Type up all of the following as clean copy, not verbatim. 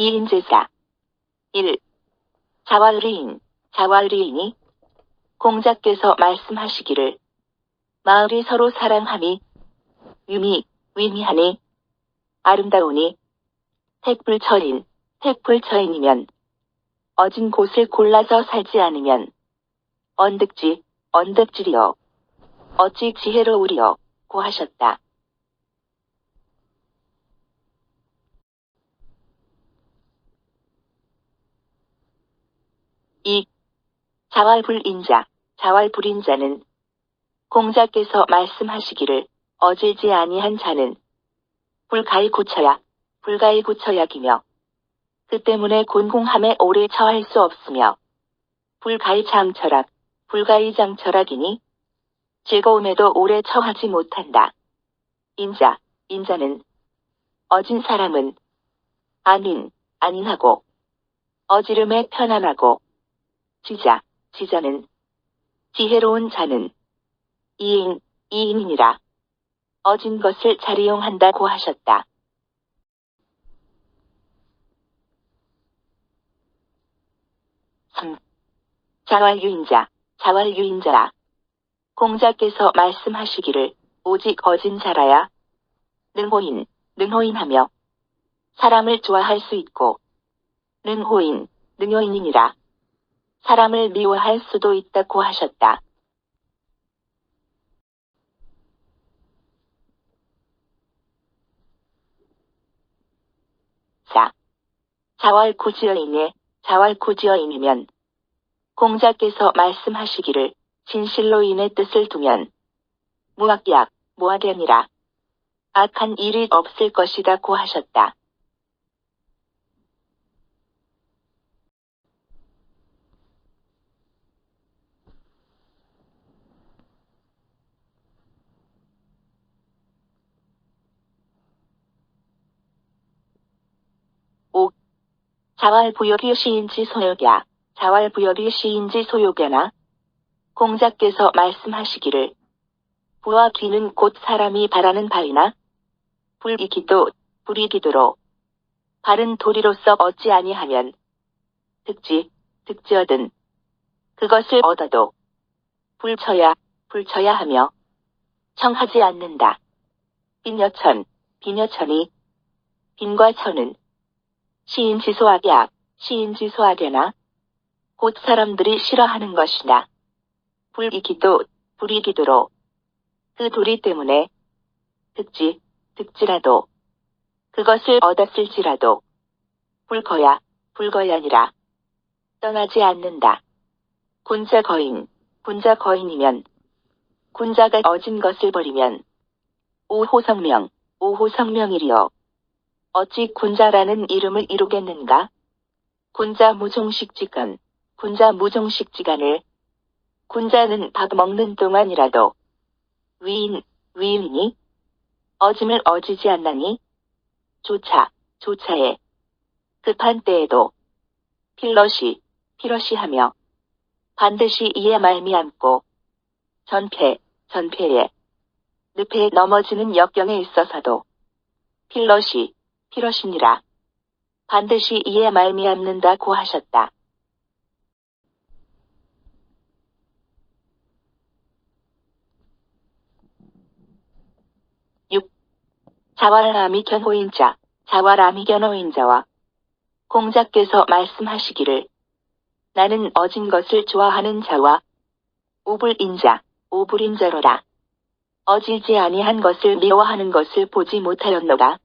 이인제사 1. 자왈리인, 자왈리인이 공자께서 말씀하시기를 마을이 서로 사랑함이 위미하니 아름다우니 택불처인, 택불처인이면 어진 곳을 골라서 살지 않으면 언득질이여 어찌 지혜로우리여 고 하셨다. 이 자왈불인자, 자왈불인자는 공자께서 말씀하시기를 어질지 아니한 자는 불가이구처약이며 그 때문에 곤궁함에 오래 처할 수 없으며 불가이장철학이니 즐거움에도 오래 처하지 못한다. 인자는 어진 사람은 안인하고 어지름에 편안하고 지자는 지혜로운 자는 이인이니라. 어진 것을 잘 이용한다고 하셨다. 자왈유인자라. 공자께서 말씀하시기를 오직 어진 자라야 능호인하며 사람을 좋아할 수 있고 능호인이니라. 사람을 미워할 수도 있다고 하셨다. 자왈구지어인이면 공자께서 말씀하시기를 진실로 인의 뜻을 두면 무악이니라. 악한 일이 없을 것이다고 하셨다. 자왈부역이 시인지 소욕야나. 공자께서 말씀하시기를 부와 귀는 곧 사람이 바라는 바위나 불이기도로 바른 도리로서 얻지 아니하면 득지어든 그것을 얻어도 불처야 하며 청하지 않는다. 비녀천이 빈과 천은 시인지소악야나 곧 사람들이 싫어하는 것이다. 불이기도로 그 도리 때문에 득지라도 그것을 얻었을지라도 불거야니라. 떠나지 않는다. 군자거인이면 군자가 어진 것을 버리면 오호성명이리여 어찌 군자라는 이름을 이루겠는가? 군자무종식지간을 군자는 밥 먹는 동안이라도 위인이니 어짐을 어지지 않나니 조차에 급한 때에도 필러시 하며 반드시 이에 말미암고 전폐에 늪에 넘어지는 역경에 있어서도 필러시니라. 반드시 이에 말미암는다고 하셨다. 6. 자왈아미견호인자와 공자께서 말씀하시기를 나는 어진 것을 좋아하는 자와 오불인자로라. 어지지 아니한 것을 미워하는 것을 보지 못하였노라.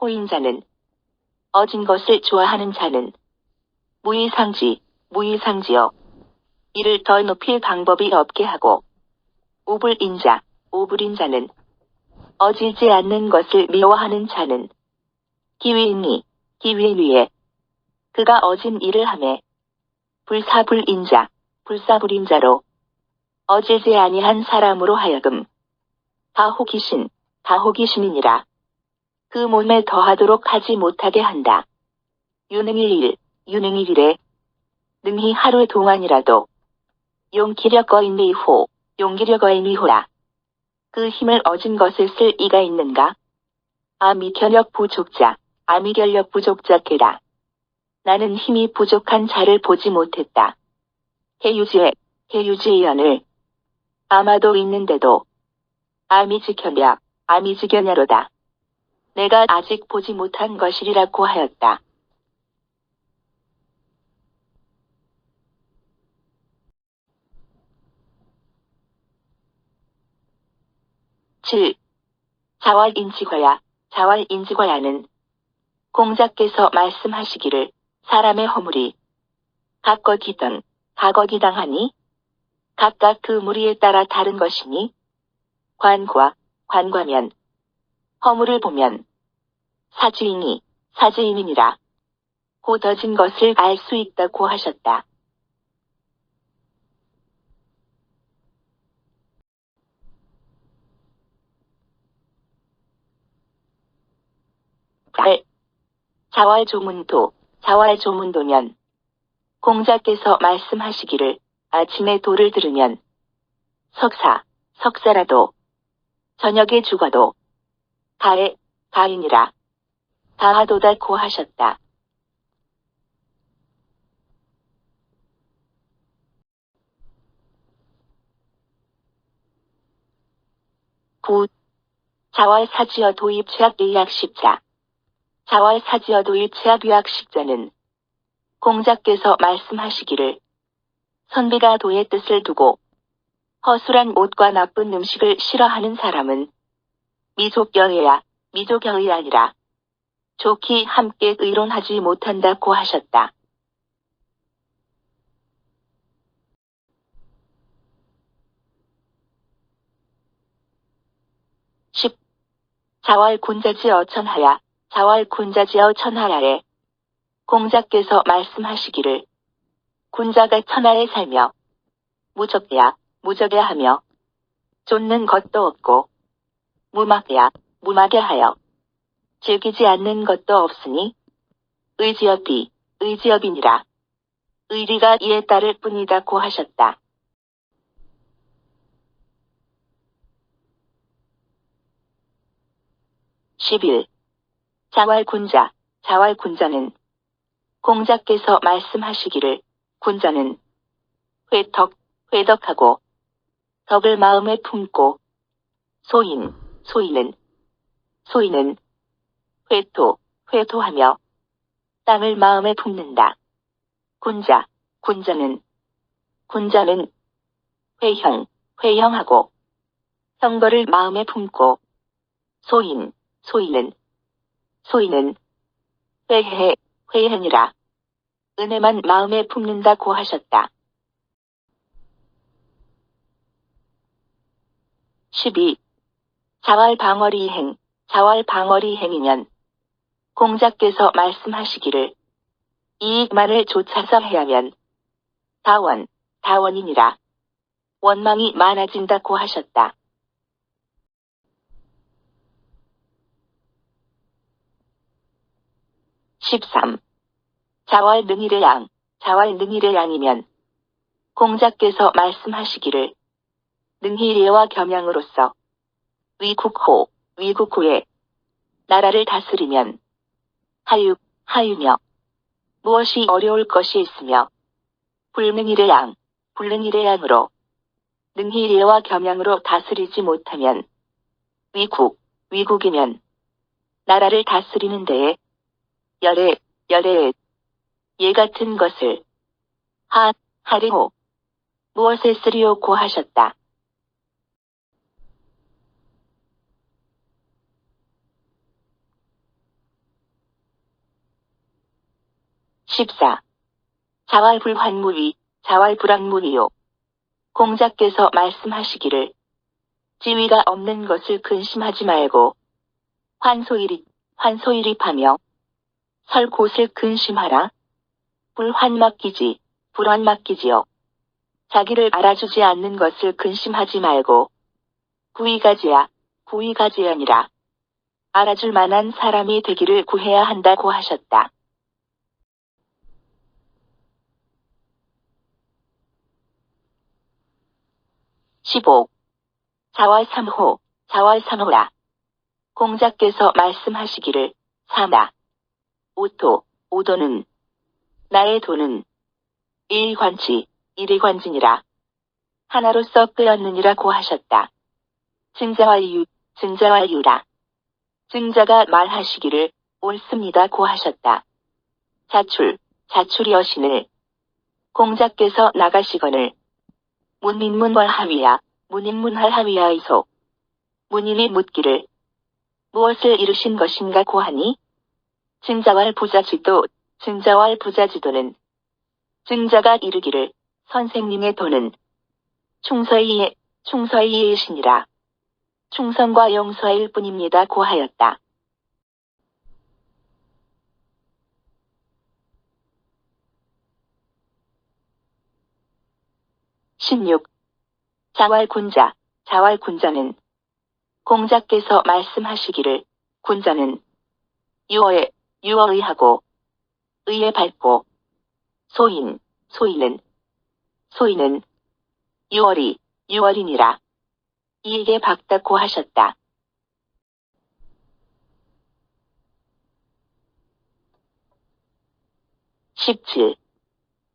호인자는 어진 것을 좋아하는 자는 무의상지여 이를 더 높일 방법이 없게 하고 오불인자는 어지지 않는 것을 미워하는 자는 기위에 그가 어진 일을 하매 불사불인자로 어지지 아니한 사람으로 하여금 다호기신이니라. 그 몸에 더하도록 하지 못하게 한다. 유능일에 능히 하루 동안이라도 용기력거인리호라. 그 힘을 어진 것을 쓸 이가 있는가? 미견력 부족자 아미결력 부족자케다. 나는 힘이 부족한 자를 보지 못했다. 해유지의 연을 아마도 있는데도 아미지견야로다. 내가 아직 보지 못한 것이리라고 하였다. 7. 자왈인지과야는 공자께서 말씀하시기를 사람의 허물이 각거기당하니 각각 그 무리에 따라 다른 것이니 관과면 허물을 보면 사주인이니라. 고더진 것을 알 수 있다고 하셨다. 자왈조문도면 공자께서 말씀하시기를 아침에 도를 들으면 석사라도 저녁에 죽어도 가인이라. 가하도다고 하셨다. 9. 자왈사지어 도입 최악의학식자. 자왈사지어 도입 최악의학식자는 공자께서 말씀하시기를 선비가 도의 뜻을 두고 허술한 옷과 나쁜 음식을 싫어하는 사람은 미족여의 아니라 좋게 함께 의론하지 못한다고 하셨다. 10. 자왈군자지어 천하야에 공자께서 말씀하시기를 군자가 천하에 살며 무적야 하며 쫓는 것도 없고 무막야 하여 즐기지 않는 것도 없으니 의지업이니라. 의리가 이에 따를 뿐이다고 하셨다. 11. 자왈군자는 공자께서 말씀하시기를 군자는 회덕하고 덕을 마음에 품고 소인은 회토하며 땅을 마음에 품는다. 군자는 회형하고 형벌을 마음에 품고 소인은 회행이라. 은혜만 마음에 품는다고 하셨다. 12. 자왈방어리행이면 공자께서 말씀하시기를 이익만을 좇아서 해야면 다원이니라. 원망이 많아진다고 하셨다. 13. 자왈능일의양이면 공자께서 말씀하시기를 능희례와 겸양으로서 위국호에 나라를 다스리면 하유며 무엇이 어려울 것이 있으며 불능일의 양으로 능희례와 겸양으로 다스리지 못하면 위국이면 나라를 다스리는 데에 열애 예 같은 것을 하리오 무엇에 쓰리오고 하셨다. 14. 자왈불학무위요. 공자께서 말씀하시기를 지위가 없는 것을 근심하지 말고 환소일입하며 설 곳을 근심하라. 불환막기지요. 자기를 알아주지 않는 것을 근심하지 말고 구의가지 아니라 알아줄 만한 사람이 되기를 구해야 한다고 하셨다. 15. 자왈삼호라. 공자께서 말씀하시기를 오토, 오도는 나의 도는 일관치, 일의관진이라 하나로서 끄였느니라고 하셨다. 증자와 유, 증자와 유라. 증자가 말하시기를 옳습니다고 하셨다. 자출, 자출이 여신을 공자께서 나가시거늘 문민문월하위야, 문인문할하위야이소. 문인이 묻기를 무엇을 이루신 것인가 고하니 증자왈 부자지도, 증자왈 부자지도는 증자가 이르기를 선생님의 도는 충서이의 신이라. 충성과 용서일 뿐입니다 고하였다. (16) 자왈군자, 자왈군자는 공자께서 말씀하시기를 군자는 유어의하고 의에 밝고 소인은 유월이니라. 이에게 밝다고 하셨다. (17)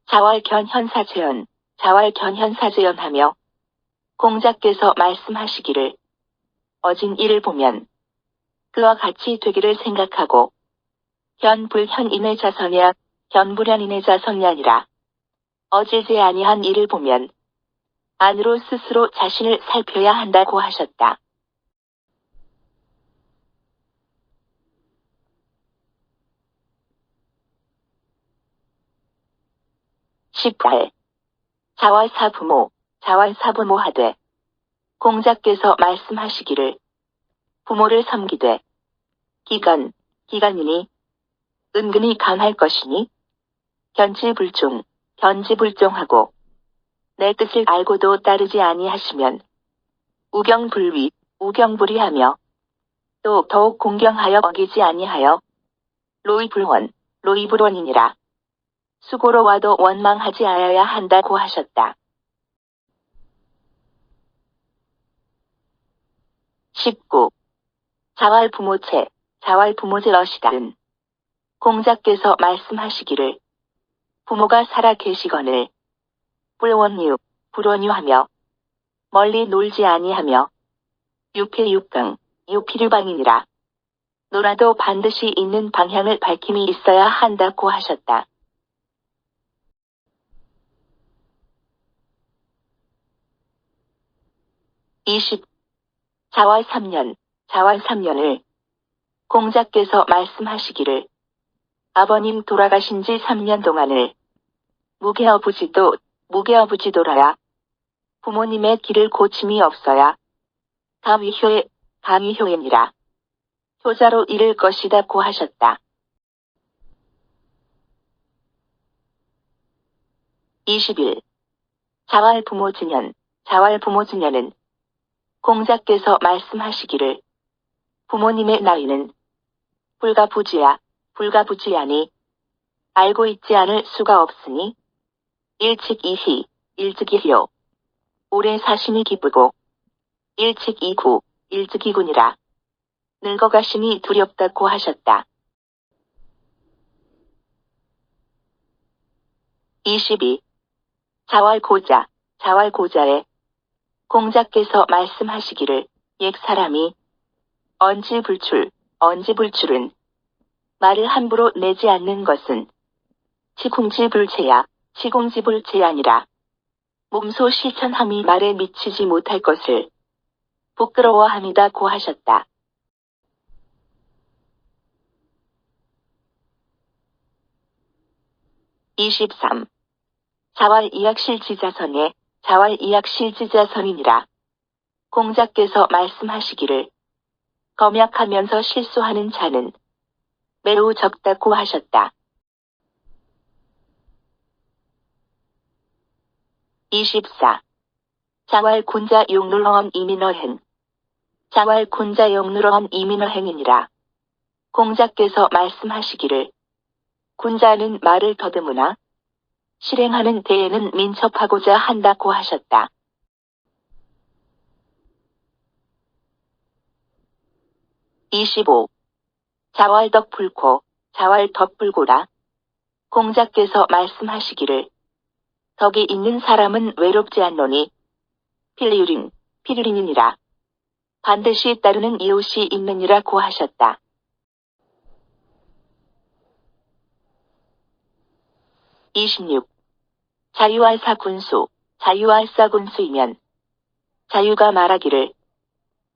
자왈견현사재연, 자왈견현사재연하며 공자께서 말씀하시기를 어진 이를 보면 그와 같이 되기를 생각하고 현불현인의 자선이야 현불현인의 자선이 아니라 어질지 아니한 이를 보면 안으로 스스로 자신을 살펴야 한다고 하셨다. (18) 자왈사부모 하되 공자께서 말씀하시기를 부모를 섬기되 기간이니 은근히 강할 것이니 견지불종하고 내 뜻을 알고도 따르지 아니하시면 우경불위하며 또 더욱 공경하여 어기지 아니하여 로이불원이니라. 수고로 와도 원망하지 않아야 한다고 하셨다. 19. 자왈부모제 러시다는 공자께서 말씀하시기를 부모가 살아 계시거늘 불원유하며 멀리 놀지 아니하며 유필유방이니라. 놀아도 반드시 있는 방향을 밝힘이 있어야 한다고 하셨다. 20. 자왈3년을 공자께서 말씀하시기를 아버님 돌아가신 지 3년 동안을 무게어부지도라야 부모님의 길을 고침이 없어야 감위효에니라. 효자로 이를 것이다고 하셨다. 21. 자왈부모증연은 공자께서 말씀하시기를 부모님의 나이는 불가부지하니 알고 있지 않을 수가 없으니 일찍이효 오래 사시니 기쁘고 일찍이군이라. 늙어가시니 두렵다고 하셨다. 22. 자왈고자에 공자께서 말씀하시기를 옛 사람이 언지불출은 말을 함부로 내지 않는 것은 치공지불체야 아니라 몸소 실천함이 말에 미치지 못할 것을 부끄러워함이다고 하셨다. 23. 자왈이약실지자선이니라. 공자께서 말씀하시기를 검약하면서 실수하는 자는 매우 적다고 하셨다. 24. 자왈군자 용룰허언 이민어행이니라. 공자께서 말씀하시기를 군자는 말을 더듬으나 실행하는 데에는 민첩하고자 한다고 하셨다. 25. 자왈덕불코 자왈 덧불고라. 공자께서 말씀하시기를 덕이 있는 사람은 외롭지 않노니 필유린이니라. 반드시 따르는 이웃이 있느니라고 하셨다. 26. 자유알사 군수, 자유알사 군수이면 자유가 말하기를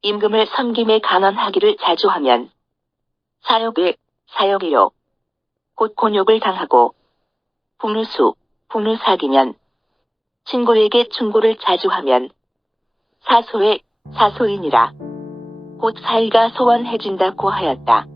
임금을 섬김에 간언하기를 자주 하면 사욕이요 곧 곤욕을 당하고 북루사기면 친구에게 충고를 자주 하면 사소이니라 곧 사이가 소원해진다고 하였다.